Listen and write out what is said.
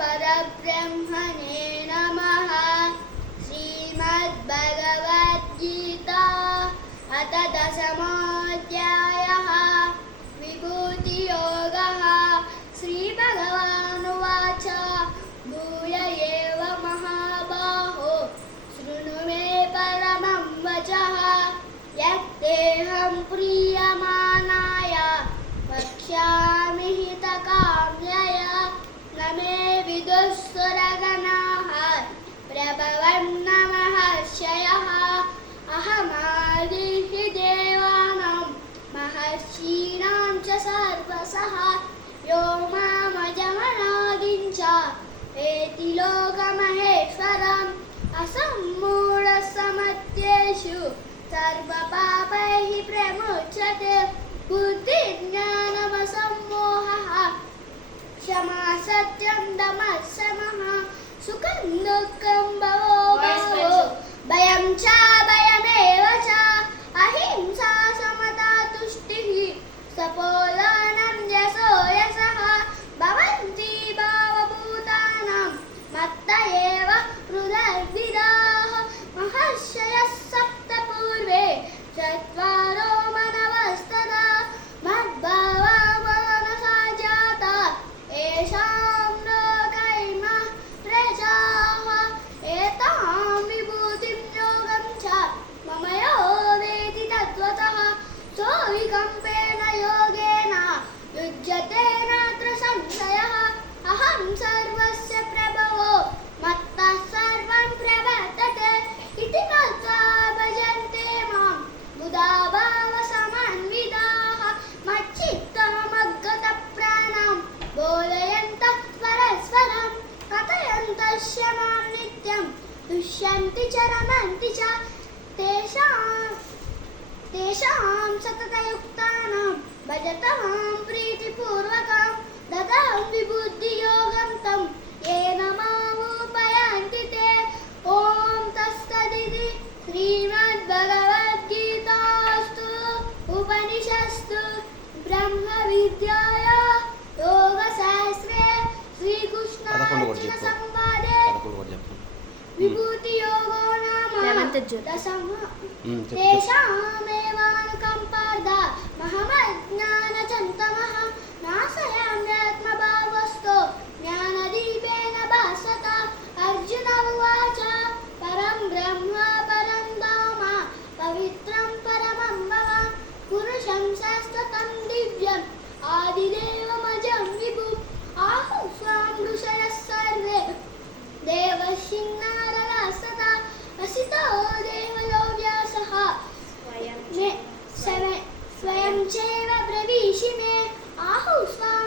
परब्रह्मणे नमः। श्रीमद्भगवद्गीता अथ दशमोऽध्यायः विभूतियोगः। श्रीभगवानुवाच भूय एव महाबाहो शृणु मे परमं वचः। यत्तेऽहं प्रीयमाणाय वक्ष्यामि हितकाम्यया। न मे विदुःसुरगणाः प्रभवन्न महर्षयः। अहमादिः देवानां महर्षीणां च सर्वशः। यो मामजमनादिं च वेत्ति लोकमहेश्वरम्। असम्मूढसमत्येषु सर्वपापैः प्रमुच्यते। बुद्धिज्ञानमसम्मोहः क्षमा सत्यं दमः शमः। सुखं दुःखं भवो भावो भयं च भयमेव च। अहिंसा समता तुष्टिः सपोलानं यशो यशः। भवन्ति भावभूतानां मत्त एव हृदयविदाः। महर्षयः सप्त पूर्वे चत्वारो मनवस्तदा। मद्भावा मनसा जाता येषां लोकैर्मः प्रजाः। एतां विभूतिं योगं च मम यो वेत्ति तत्त्वतः। सोऽविकम्पेन योगेन युज्यते नात्र संशयः। अहं सर्वस्य प्रभवो मत्तः सर्वं प्रवर्तते। इति मत्वा भजन्ते मां बुधा भावसमन्विताः। मच्चित्तमगतप्राणां बोधयन्तः परस्परं। कथयन्तस्य मां नित्यं तुष्यन्ति च रमन्ति च। तेषां सततयुक्तानां भजत मां प्रीतिपूर्वकं। ददामि विबुद्धियोगं तं येन मामुपयान्ति ते। ॐ तत्सदिति श्रीमद्भगवद्गीतास्तु उपनिषत्सु ब्रह्मविद्यायां योगशास्त्रे श्रीकृष्णार्जुनसंवादे विभूतियोगो नाम दशमः। तेषामेवानुकम्पार्था महमज्ञानचन्तमः नाशयाम्यात्मभावस्तो ज्ञानदीपेन भासता। अर्जुन उवाच परं ब्रह्म परं धाम पवित्रं परमं मम। पुरुषं शाश्वतं दिव्यम् आदिदेवमजं विभुम्। आहुः स्वां ऋषयः सर्वे देवर्षिन्नारदाः सदा। असितो देवलो व्यासः स्वयं चैव ब्रवीषि मे। आहुः स्वां